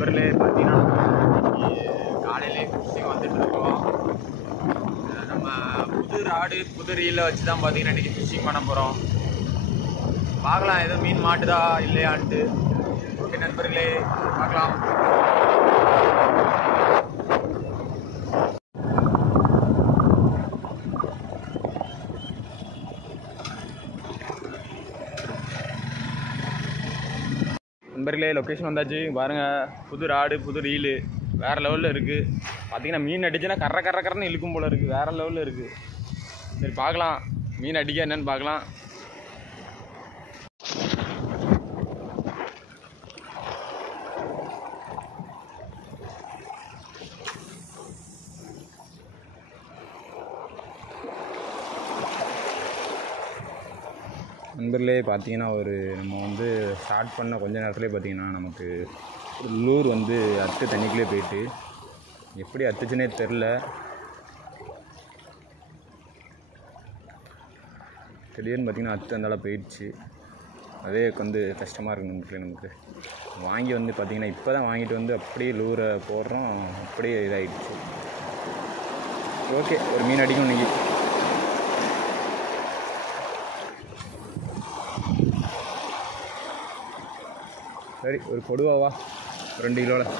நண்பர்களே பார்த்தீங்கன்னா காலையிலே ஃபிஷிங் வந்துட்டு இருக்கோம். நம்ம புது ராடு புது ரீலை வச்சு தான் பார்த்தீங்கன்னா இன்றைக்கி ஃபிஷிங் பண்ண போகிறோம். பார்க்கலாம் எதுவும் மீன் மாட்டுதா இல்லையான்ட்டு. ஓகே நண்பர்களே, பார்க்கலாம். நண்பர்களே, லொக்கேஷன் வந்தாச்சு பாருங்கள். புது ராடு புது ரீலு வேறு லெவலில் இருக்குது. பார்த்தீங்கன்னா மீன் அடிச்சுன்னா கரன்னு இழுக்கும் போல் இருக்குது. வேறு லெவலில் இருக்குது. சரி பார்க்கலாம் மீன் அடிக்க என்னன்னு பார்க்கலாம். நண்பர்களே, பார்த்தீங்கன்னா நம்ம ஸ்டார்ட் பண்ண கொஞ்ச நேரத்துலேயே பார்த்தீங்கன்னா நமக்கு ஒரு லூர் அத்து தண்ணிக்குள்ளே போயிட்டு எப்படி அத்துச்சுனே தெரில. திடீர்னு பார்த்தீங்கன்னா அத்து அந்தால போயிடுச்சு. அதே கஷ்டமாக இருக்குது நண்பர்களே. நமக்கு வாங்கி பார்த்தீங்கன்னா இப்போ தான் வாங்கிட்டு அப்படியே லூரை போடுறோம், அப்படியே இதாகிடுச்சு. ஓகே, ஒரு மீன் அடிக்கும் இன்றைக்கி. சரி, ஒரு கொடுவாவா 2 கிலோவில்.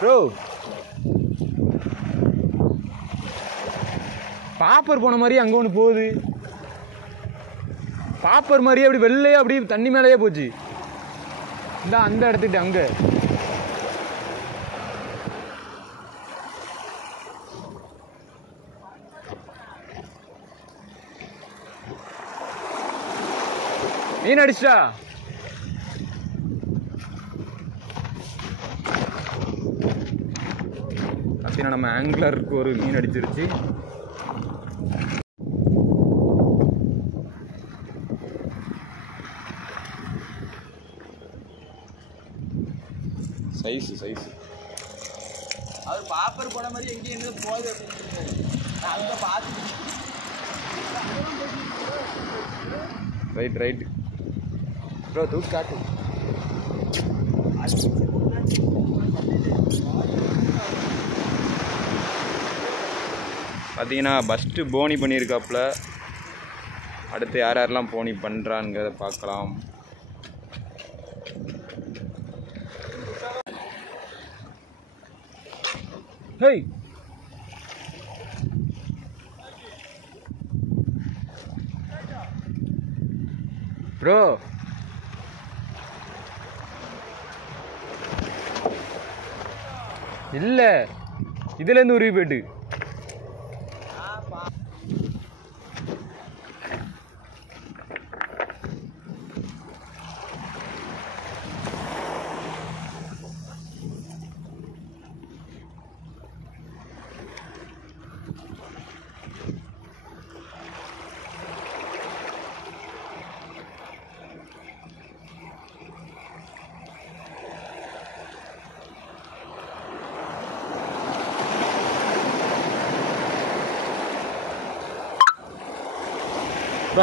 ப்ரோ, பாப்பர் போன மாதிரி அங்கே ஒன்று போகுது. பாப்பர் மாதிரியே அப்படி வெள்ளையே அப்படி தண்ணி மேலேயே போச்சு. இந்த அந்த இடத்துக்கிட்ட அங்கே மீன் அடிச்சா. நம்ம ஆங்கிலருக்கு ஒரு மீன் அடிச்சிருச்சு. சைஸ் அது பாப்பர் போன மாதிரி எங்கேயும் என்ன போகுது அப்படின்னு அங்கே பார்த்து. ரைட் ப்ரோ, தூக்கி காட்டு. பார்த்தீங்கன்னா ஃபஸ்ட்டு போனி பண்ணியிருக்காப்புல. அடுத்து யாரெல்லாம் போனி பண்ணுறாங்கிறத பார்க்கலாம். ஹேய், ப்ரோ, இல்லை இதுலேருந்து உருவி போயிட்டு.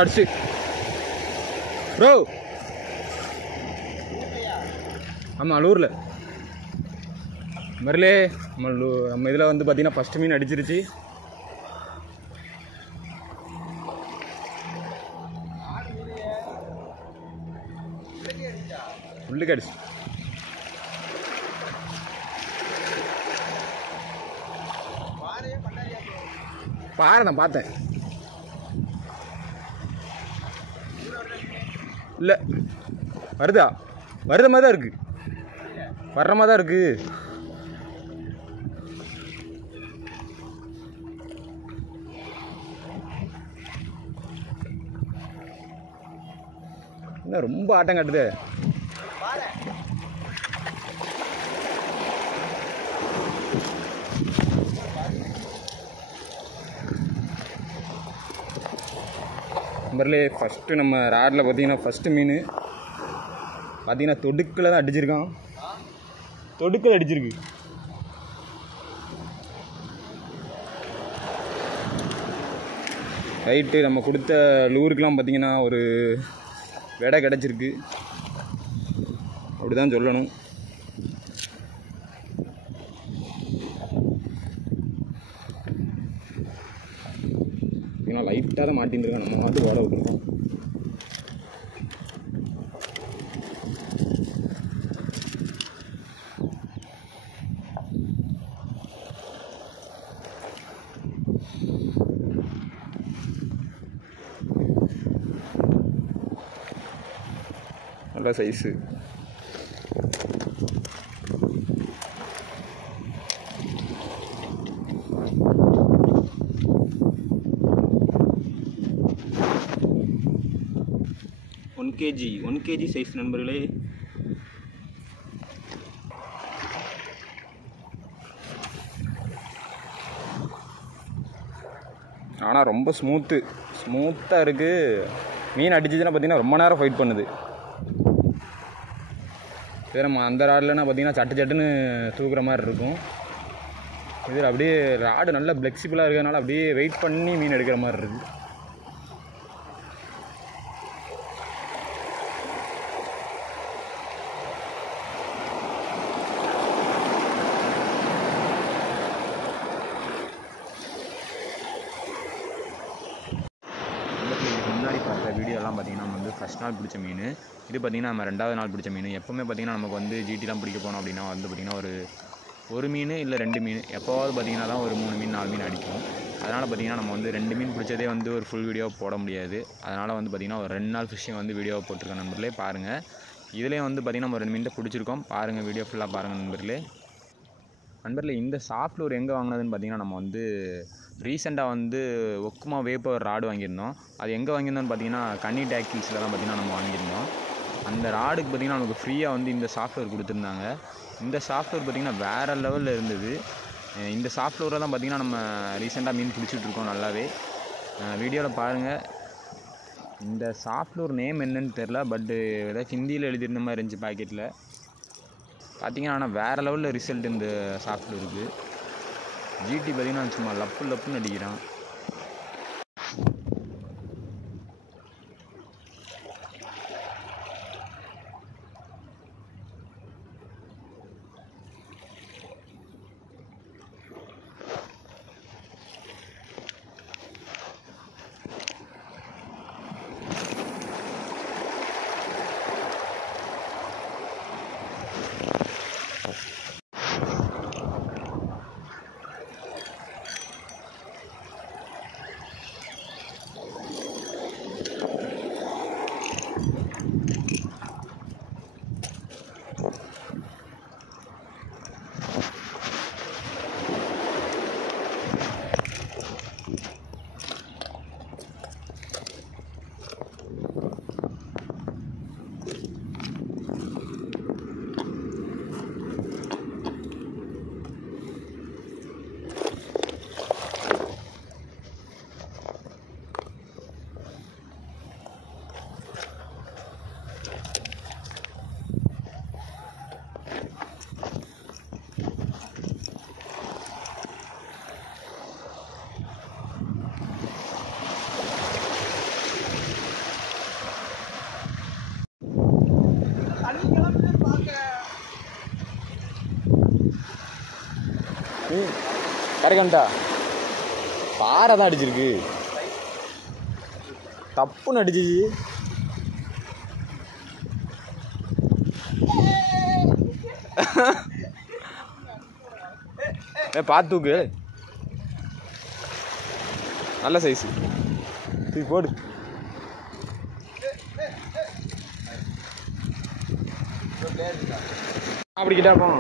அடிச்சு ப்ரோ. ஆமாம் லூரில் மரலே நம்ம இதில் வந்து பார்த்தீங்கன்னா ஃபஸ்ட்டு மீன் அடிச்சிருச்சு. உள்ளுக்கு அடிச்சு பாறை தான் பார்த்தேன். இல்லை வருதா? வருத மாதிரி தான் இருக்குது, வர்ற மாதிரி தான் இருக்குது. என்ன ரொம்ப ஆட்டம் காட்டுது. நம்பர்லே ஃபஸ்ட்டு நம்ம ராடில் பார்த்தீங்கன்னா ஃபஸ்ட்டு மீன் பார்த்தீங்கன்னா தொடுக்கில் தான் அடிச்சிருக்கான். தொடுக்கில் அடிச்சிருக்கு. ரைட்டு. நம்ம கொடுத்த லூருக்கெலாம் பார்த்தீங்கன்னா ஒரு விடை கிடச்சிருக்கு, அப்படி தான் சொல்லணும். லைட்டாக தான் மாட்டின்ருக்கோம், நம்ம மாட்டு ஓட விட்டுருக்கோம். நல்ல சைஸு. ஒன் கேஜி சைஸ் நண்பர்களே. ஆனால் ரொம்ப ஸ்மூத்தாக இருக்குது. மீன் அடிச்சிச்சுன்னா பார்த்தீங்கன்னா ரொம்ப நேரம் ஃபைட் பண்ணுது. சரி, நம்ம அந்த ராட்லன்னா பார்த்தீங்கன்னா சட்டுன்னு தூக்குற மாதிரி இருக்கும். இதில் அப்படியே ராடு நல்லா ஃப்ளெக்சிபிளாக இருக்கிறதுனால அப்படியே வெயிட் பண்ணி மீன் எடுக்கிற மாதிரி இருக்குது. முன்னாடி பார்த்த வீடியோலாம் பார்த்திங்கன்னா நம்ம வந்து ஃபஸ்ட் நாள் பிடிச்ச மீன். இது பார்த்திங்கன்னா நம்ம 2வது நாள் பிடிச்ச மீன். எப்போவுமே பார்த்திங்கன்னா நமக்கு வந்து ஜிடிலாம் பிடிக்க போனோம் அப்படின்னா வந்து பார்த்திங்கன்னா ஒரு மீன் இல்லை 2 மீன், எப்போவாவது பார்த்திங்கன்னா தான் ஒரு 3 மீன் 4 மீன் அடிக்கும். அதனால் பார்த்திங்கன்னா நம்ம வந்து 2 மீன் பிடிச்சதே வந்து ஒரு ஃபுல் வீடியோ போட முடியாது. அதனால் வந்து பார்த்திங்கன்னா ஒரு 2 நாள் ஃபிஷ்ஷிங் வந்து வீடியோ போட்டிருக்கேன் நண்பர்களே, பாருங்கள். இதுலேயே வந்து பார்த்திங்கன்னா நம்ம 2 மீன் பிடிச்சிருக்கோம், பாருங்கள், வீடியோ ஃபுல்லாக பாருங்கள் நண்பர்களே. இந்த சாஃப்ட் லூர் எங்கே வாங்கினதுன்னு பார்த்திங்கன்னா நம்ம வந்து ரீசெண்டாக வந்து ஒக்குமா வேப்பர் ராடு வாங்கியிருந்தோம். அது எங்கே வாங்கியிருந்தோன்னு பார்த்தீங்கன்னா கன்னி டேக்கிள்ஸில் தான் பார்த்திங்கன்னா நம்ம வாங்கியிருந்தோம். அந்த ராடுக்கு பார்த்திங்கன்னா நமக்கு ஃப்ரீயாக வந்து இந்த சாஃப்ட்வேர் கொடுத்துருந்தாங்க. இந்த சாஃப்ட்வேர் பார்த்திங்கன்னா வேறு லெவலில் இருந்தது. இந்த சாஃப்ட்வேரில் தான் பார்த்திங்கன்னா நம்ம ரீசெண்டாக மீன் பிடிச்சிட்ருக்கோம் நல்லாவே. வீடியோவில் பாருங்கள். இந்த சாஃப்ட்வேர் நேம் என்னன்னு தெரில, பட்டு ஏதாவது ஹிந்தியில் எழுதியிருந்த மாதிரி இருந்துச்சு பாக்கெட்டில் பார்த்திங்கன்னா. ஆனால் வேறு லெவலில் ரிசல்ட் இந்த சாஃப்ட்வேருக்கு. ஜிடி பார்த்திங்கன்னா சும்மா லப்புன்னு அடிக்கிறான். கரைக்கண்டா பாறை தான் அடிச்சிருக்கு. தப்புன்னு அடிச்சிச்சு. பார்த்து தூக்கு. நல்ல சைஸு. தூக்கி போடு. அப்படி கிட்டா போ.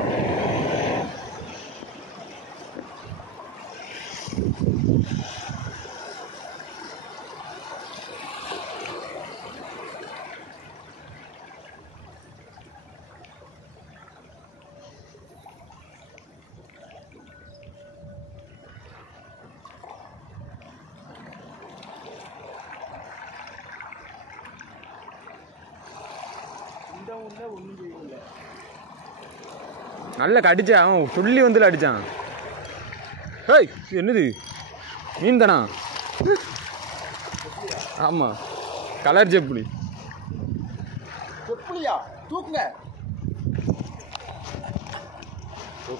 நல்ல கடிச்சான். அவன் துள்ளி வந்து அடிச்சான். ஏய் என்னது மீன் தானா? ஆமா கலர் செப்புளி. செப்புளியா? தூக்குங்க.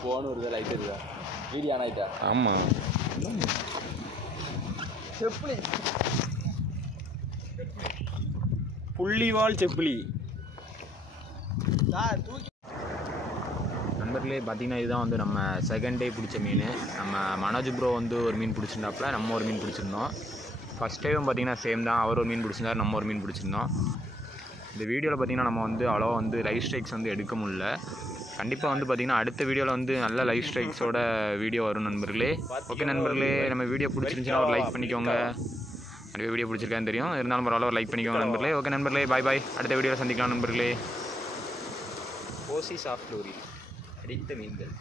போன ஒரு லைட் இருக்கா வீடியோ ஆன் ஆயிட்டா? ஆமா செப்புளி. புள்ளிவால் செப்புளி. தூக்கி. நண்பர்களே பார்த்தீங்கன்னா இதுதான் வந்து நம்ம செகண்ட் டே பிடிச்ச மீன். நம்ம மனோஜ் ப்ரோ வந்து ஒரு மீன் பிடிச்சிருந்தாப்புல, நம்ம ஒரு மீன் பிடிச்சிருந்தோம். ஃபஸ்ட் டைம் பார்த்தீங்கன்னா சேம் தான். அவர் ஒரு மீன் பிடிச்சிருந்தார், நம்ம ஒரு மீன் பிடிச்சிருந்தோம். இந்த வீடியோவில் பார்த்தீங்கன்னா நம்ம வந்து அவ்வளோவா வந்து லைவ் ஸ்ட்ரைக்ஸ் வந்து எடுக்க முடியல. கண்டிப்பாக வந்து பார்த்திங்கன்னா அடுத்த வீடியோவில் வந்து நல்ல லைவ் ஸ்ட்ரைக்ஸோட வீடியோ வரும் நண்பர்களே. ஓகே நண்பர்களே, நம்ம வீடியோ பிடிச்சிருந்துச்சுன்னா ஒரு லைக் பண்ணிக்கோங்க. நிறைய வீடியோ பிடிச்சிருக்கான்னு தெரியும், இருந்தாலும் பரவாயில்ல ஒரு லைக் பண்ணிக்கோங்க நண்பர்களே. ஓகே நண்பர்களே, பாய் பாய். அடுத்த வீடியோவில் சந்திக்கலாம் நண்பர்களே. ஓசி சாஃப்ட் லோரி அடித்த மீன்கள்.